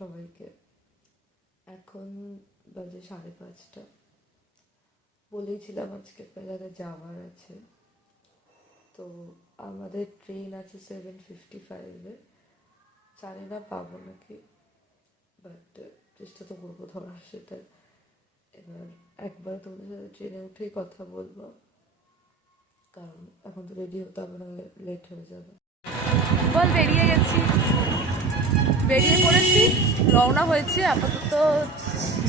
সবাইকে। এখন বাজে 5:30। বলেইছিলাম আজকে পেলারে যাওয়ার আছে, তো আমাদের ট্রেন আছে 7:55-এ। জানি না পাবো নাকি, বাট চেষ্টা তো করবো ধরার সেটা। এবার একবার তোমাদের সাথে ট্রেনে উঠেই কথা বলবো, কারণ এখন তো রেডি হতে হবে, না লেট হয়ে যাবে। বল, বেরিয়ে পড়েছি, রওনা হয়েছে। আপাতত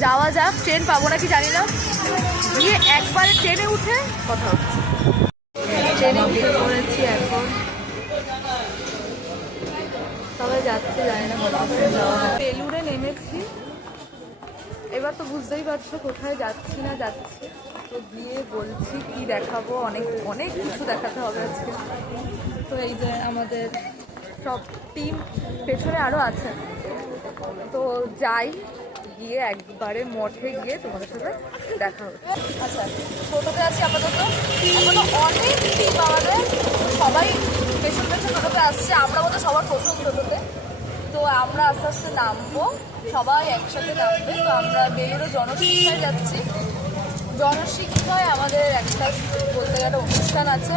যাওয়া যাক, ট্রেন পাবো নাকি জানি না, গিয়ে একবারে ট্রেনে উঠে কথা হচ্ছে। ট্রেনে উঠে পড়েছি, এখন সবাই যাচ্ছে, জানি না কতক্ষণ যাওয়া হবে। বেলুড়ে নেমেছি, এবার তো বুঝতেই পারছো কোথায় যাচ্ছি না যাচ্ছি। তো গিয়ে বলছি কি দেখাবো, অনেক অনেক কিছু দেখাতে হবে আজকে। তো এই যে আমাদের সব টিম পেছনে আরও আছে, তো যাই, গিয়ে একবারে মঠে গিয়ে তোমাদের সাথে দেখা হচ্ছে। আচ্ছা, টোটোতে আছি আপাতত অনেক টিম আমাদের, সবাই পেছন পেছন টোটোতে আসছে। আমরা বোধ সবার প্রথম টোটোতে, তো আমরা আস্তে আস্তে নামবো, সবাই একসাথে নামবে। তো আমরা বেলুড়ে জনশিক্ষায় যাচ্ছি। জনশিক্ষায় আমাদের একটা বলতে গেলে অনুষ্ঠান আছে।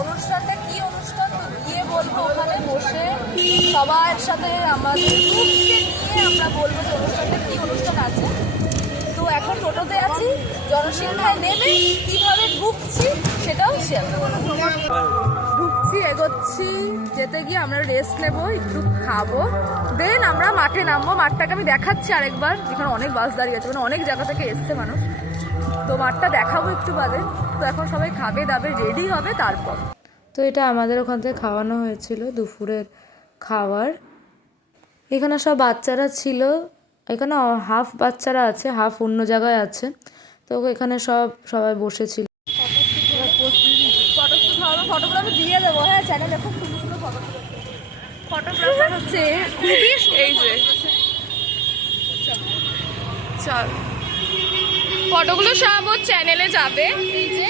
অনুষ্ঠানটা কি অনুষ্ঠান তো গিয়ে বলবো, ওখানে বসে সবার সাথে আমাদের গ্রুপকে নিয়ে আমরা বলবো যে অনুষ্ঠানটা কী অনুষ্ঠান আছে। তো এখন টোটোতে আছি, জনশিক্ষায় নেমে কীভাবে ঢুকছি সেটাও শেয়ার করবো। ঢুকছি, এগোচ্ছি, যেতে গিয়ে আমরা রেস্ট নেবো, একটু খাবো, দেন আমরা মাঠে নামবো। মাঠটাকে আমি দেখাচ্ছি আরেকবার, এখানে অনেক বাস দাঁড়িয়ে আছে, মানে অনেক জায়গা থেকে এসছে মানুষ, তো মাঠটা দেখাবো একটু বাদে। তো এখন সবাই খাবে দাবে, রেডি হবে, তারপর। তো এটা আমাদের ওখান থেকে খাওয়ানো হয়েছিল, দুপুরের খাবার। এখানে সব বাচ্চারা ছিল, এখানে হাফ বাচ্চারা আছে, হাফ অন্য জায়গায় আছে। তো এখানে সবাই বসেছিল। ফটোগুলো আমি দিয়ে দেবো, হ্যাঁ, চ্যানেলে খুব সুন্দর সুন্দর ফটো। ফটোগ্রাফার হচ্ছে খুবই, এই যে চল, ফটোগুলো সব ওর চ্যানেলে যাবে। এই যে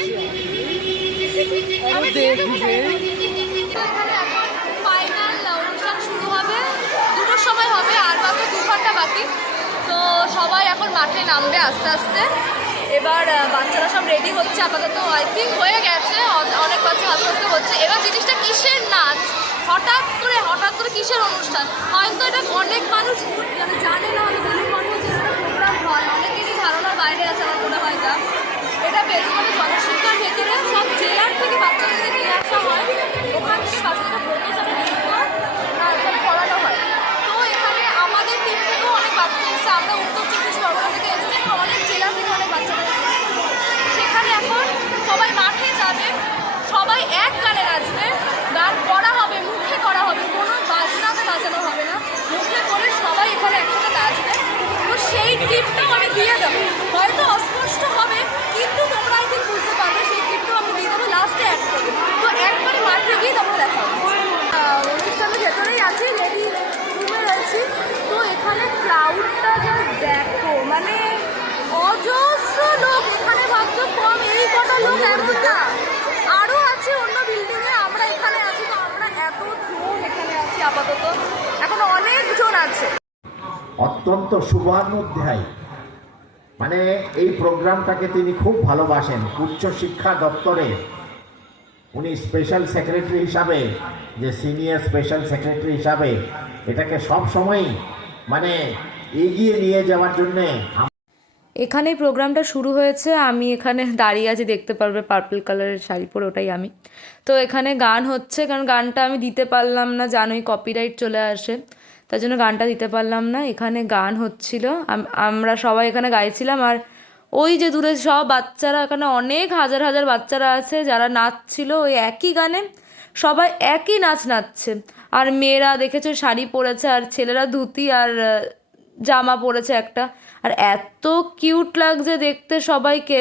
ফাইনাল অনুষ্ঠান শুরু হবে, 2টোর সময় হবে, আর বাকি 2 ঘন্টা বাকি। তো সবাই এখন মাঠে নামবে আস্তে আস্তে। এবার বাচ্চারা সব রেডি হচ্ছে, আপাতত আই থিঙ্ক হয়ে গেছে, অনেক বাচ্চা আস্তে আস্তে হচ্ছে। এবার জিনিসটা কিসের নাচ, হঠাৎ করে কিসের অনুষ্ঠান, হয়তো এটা অনেক মানুষ মানে জানে না, অনেক বেলুড় মঠে যে একটা প্রোগ্রাম হয়, অনেকেরই ধারণার বাইরে আছে আমার মনে হয়। যা এটা বেলুড় মঠে জনশিক্ষার ভেতরে সব জেলার থেকে বাচ্চাদের নিয়ে আসা হয়, ওখান থেকে বাচ্চাদের এখানে করানো হয়। তো এখানে আমাদের টিম থেকেও অনেক বাচ্চা এসেছে, আমরা উত্তর 24 পরগনা থেকে এসেছি, অনেক জেলা থেকে অনেক বাচ্চারা এসেছে। সেখানে এখন সবাই মাঠে যাবে, সবাই এক গানে নাচবে, গান করা হবে, মুখে করা হবে, কোনো বাজনাতে বাজানো হবে না, মুখে করে সবাই এখানে একসাথে নাচবে। তো সেই টিপটাও আমি দিয়ে দেবো, হয়তো অস্পষ্ট হবে, কিন্তু তোমরা আই থিঙ্ক বুঝতে পারবে, সেই টিপটাও আমি দিয়ে দেবো, লাস্টে অ্যাড করবো। তো একবারে মাঠে গিয়ে তোমরা দেখা হবে। অনুষ্ঠানের ভেতরেই আছি, রেডি রুমে রয়েছি। তো এখানে ক্রাউডটা জাস্ট দেখো, মানে অজস্র লোক। এখানে ভাবছো কম, এই কটা লোক এমন না, আরও আছে অন্য বিল্ডিংয়ে, আমরা এখানে আছি। তো আমরা এতজন এখানে আছি আপাতত, এখন অনেকজন আছে। অত্যন্ত শুভানুধ্যায়ী, মানে এই প্রোগ্রামটাকে তিনি খুব ভালোবাসেন। উচ্চশিক্ষা দপ্তরে উনি স্পেশাল সেক্রেটারি হিসাবে, যে সিনিয়র স্পেশাল সেক্রেটারি হিসাবে এটাকে সব সময়ই মানে এগিয়ে নিয়ে যাওয়ার জন্যে। এখানেই প্রোগ্রামটা শুরু হয়েছে, আমি এখানে দাঁড়িয়ে আছি, দেখতে পারবে পার্পল কালারের শাড়ি পরে, ওটাই আমি। তো এখানে গান হচ্ছে, কারণ গানটা আমি দিতে পারলাম না, জানোই কপিরাইট চলে আসে, তার জন্য গানটা দিতে পারলাম না। এখানে গান হচ্ছিল, আমরা সবাই এখানে গাইছিলাম। আর ওই যে দূরে সব বাচ্চারা, এখানে অনেক হাজার হাজার বাচ্চারা আছে যারা নাচছিল ওই একই গানে, সবাই একই নাচ নাচছে। আর মেয়েরা দেখেছো শাড়ি পরেছে, আর ছেলেরা ধুতি আর জামা পরেছে একটা, আর এত কিউট লাগছে দেখতে সবাইকে।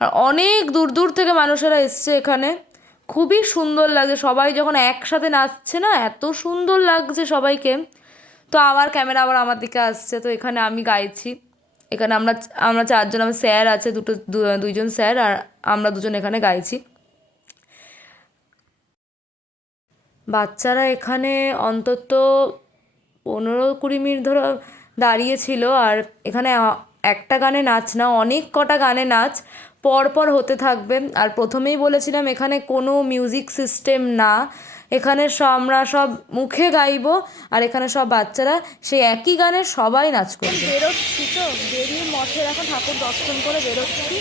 আর অনেক দূর দূর থেকে মানুষেরা এসছে এখানে, খুবই সুন্দর লাগছে, সবাই যখন একসাথে নাচছে না, এত সুন্দর লাগছে সবাইকে। তো আবার ক্যামেরা আবার আমার দিকে আসছে, তো এখানে আমি গাইছি। এখানে আমরা আমরা 4জন, আমার স্যার আছে, দুইজন স্যার, আর আমরা 2জন এখানে গাইছি। বাচ্চারা এখানে অন্তত 15-20 মিনিট ধরে দাঁড়িয়েছিল। আর এখানে একটা গানে নাচ না, অনেক কটা গানে নাচ পর পর হতে থাকবে। আর প্রথমেই বলেছিলাম এখানে কোনো মিউজিক সিস্টেম না, এখানে আমরা সব মুখে গাইবো, আর এখানে সব বাচ্চারা সেই একই গানে সবাই নাচ করবে। বেরোচ্ছি তো, বেরিয়ে মঠের এখন ঠাকুর দর্শন করে বেরোচ্ছি,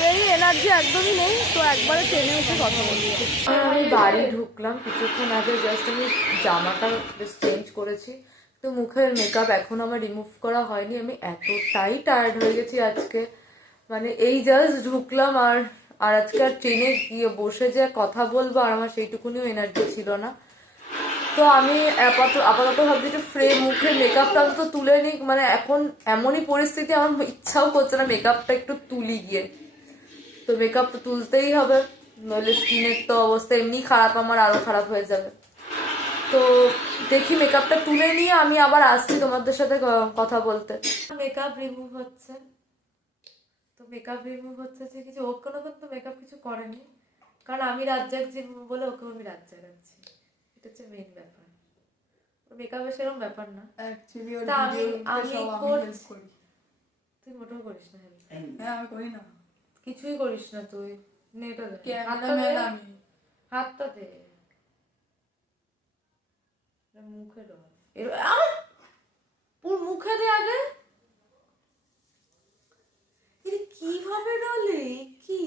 বেরিয়ে এনার্জি একদমই নেই, তো একবারে ট্রেনে উঠে কথা বলছি। আমি বাড়ি ঢুকলাম কিছুক্ষণ আগে, জাস্ট আমি জামাটা চেঞ্জ করেছি, তো মুখের মেকআপ এখন আমার রিমুভ করা হয়নি। আমি এতটাই টায়ার্ড হয়ে গেছি আজকে, মানে এই জাস্ট ঢুকলাম, আর আজকে আর ট্রেনে গিয়ে বসে যে কথা বলবো আর আমার সেইটুকুনিও এনার্জি ছিল না। তো আমি আপাতত ভাবছি যে মুখের মেকআপটা তো তুলে নিই, মানে এখন এমনই পরিস্থিতি আমার ইচ্ছাও করছে না মেকআপটা একটু তুলি গিয়ে, তো মেকআপ তো তুলতেই হবে, নইলে স্কিনের তো অবস্থা এমনি খারাপ, আমার আরো খারাপ হয়ে যাবে। তো দেখি মেকআপটা তুলে নিয়ে আমি আবার আসছি তোমাদের সাথে কথা বলতে। মেকআপ রিমুভ হচ্ছে, তো মেকআপ রিমুভ হচ্ছে যে কিছু, ও কোনো কিন্তু মেকআপ কিছু করেনি, কারণ আমি রাত জাগছি বলে ওকেও আমি রাত জাগাচ্ছি, এটা হচ্ছে মেইন ব্যাপার। মেকআপের সেরকম ব্যাপার না অ্যাকচুয়ালি তা আমি করি, তুই মোটেও করিস না হেল্প। হ্যাঁ আমি করি না, কিছুই করিস না তুই, নেটা দে, ক্যামেরাম্যান আমি। হাতটা দে, মুখে ডল, পুরো মুখে দে আগে। কিভাবে ডলে কি,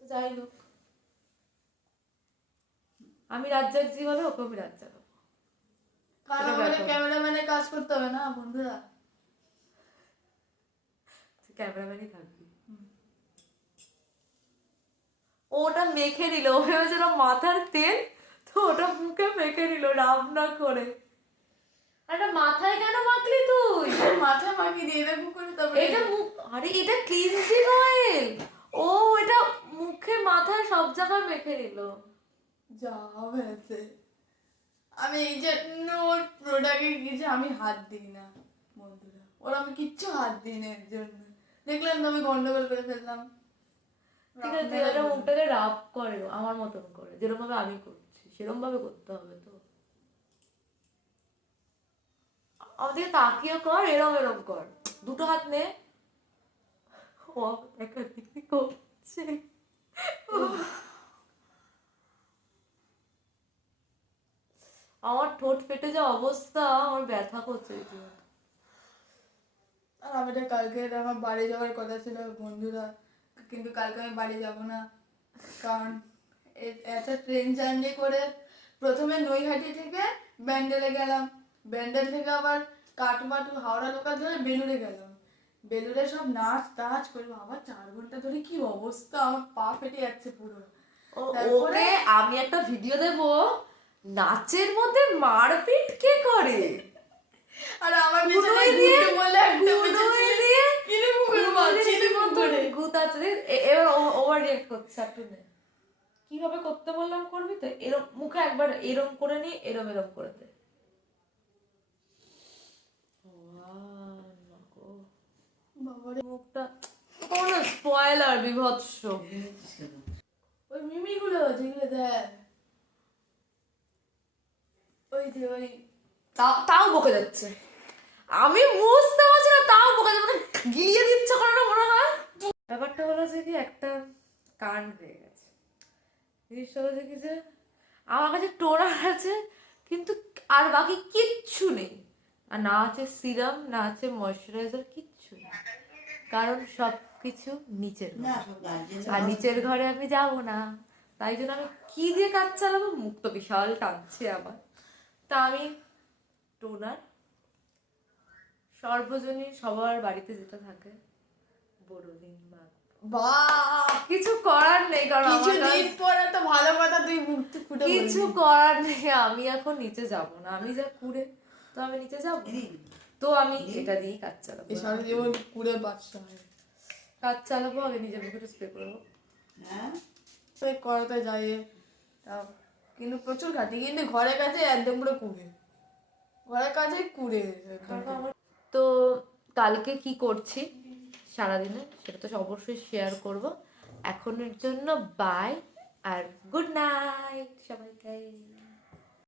যাই হোক আমি রাত জাগছি বলে ওকে আমি রাত জাগাবো, কারণ আমাদের ক্যামেরাম্যানের কাজ করতে হবে না বন্ধুরা, ক্যামেরাম্যানই থাকবি। ওটা মেখে নিল, ও ভেবেছিল মাথার তেল, তো ওটা মুখে মেখে নিল রান্না করে। আরে মাথায় কেন মাখলি তুই? মাথায় মাখিয়ে দিয়ে দেবো করে, তবে এটা মুখ, আরে এটা ক্লিনজিং অয়েল, ও এটা মুখে মাথায় সব জায়গায় মেখে নিল। যা হয়েছে, আমি এই জন্য ওর প্রোডাক্টে কিছু আমি হাত দিই না বন্ধুরা, ওর আমি কিচ্ছু হাত দিই না, এর জন্য দেখলাম তো আমি গন্ডগোল করে ফেললাম। ঠিক আছে তুই এটা মুখটাকে রাব করে আমার মতন করে, যেরকম ভাবে আমি করছি সেরকম ভাবে করতে হবে। তো আমাদের তাকিয়ে কর, এরম এরম কর, দুটো হাত নে। ও দেখা দেখি করছে, আমার ঠোঁট ফেটে যা অবস্থা, আমার ব্যথা করছে রীতিমতো। আর আমাদের কালকে আমার বাড়ি যাওয়ার কথা ছিল বন্ধুরা, কিন্তু কালকে আমি বাড়ি যাব না, কারণ একটা ট্রেন জার্নি করে প্রথমে নৈহাটি থেকে ব্যান্ডেলে গেলাম, ব্যান্ডেল থেকে আবার কাঠমাটু হাওড়া লোকাল ধরে বেলুড়ে গেলাম, বেলুড়ে সব নাচ টাচ করবো, আবার 4 ঘন্টা ধরে কি অবস্থা, আমার পা ফেটে যাচ্ছে পুরো। ওকে আমি একটা ভিডিও দেব, নাচের মধ্যে মারপিট কে করে, আর আমার পিছনে ঘুরতে বললে একটা এবার ওভার রিয়েক্ট করছে একটু নে। কিভাবে করতে বললাম করবি তো, এরম মুখে একবার এরম করে নি, এরম এরম করে দে। বাবারে মুখটা কোন স্পয়লার বিভৎস, ওই মিমিগুলো যেগুলো দেয়, ওই যে ওই তাও বকে যাচ্ছে, আমি বুঝতে পারছি না তাও বকে যাচ্ছে, মানে গিলিয়ে দিচ্ছে কোনো না মনে হয়। ব্যাপারটা হলো যে কি একটা কাণ্ড হয়ে গেছে, জিনিসটা হলো কি যে আমার কাছে টোনার আছে কিন্তু আর বাকি কিচ্ছু নেই, আর না আছে সিরাম, না আছে ময়শ্চারাইজার, কিচ্ছু নেই, কারণ সব কিছু নিচের ঘরে, আর নিচের ঘরে আমি যাব না, তাই জন্য আমি কি দিয়ে কাজ চালাবো, মুখ তো বিশাল টানছে আমার। তা আমি টোনার সর্বজনীন সবার বাড়িতে যেটা থাকে বোরোলিন বাহ, কিছু করার নেই, কারণ আমার কিছুদিন পরে তো ভালো কথা তুই মুখ ফুটে কিছু করার নেই, আমি এখন নিচে যাব না, আমি যা কুড়ে, তো আমি নিচে যাব, তো আমি এটা দিয়েই কাজ চালাবো, সারা জীবন কুড়ে বাচ্চা হয়, কাজ চালাবো, আগে নিজের মুখে স্প্রে করবো। হ্যাঁ তুই করতে যাই, তাও কিন্তু প্রচুর খাটি, কিন্তু ঘরের কাছে একদম পুরো কুড়ে, ঘরের কাছে কুড়ে। তো কালকে কি করছি সারাদিনে সেটা তো অবশ্যই শেয়ার করব, এখনের জন্য বাই আর গুড নাইট সবাইকে।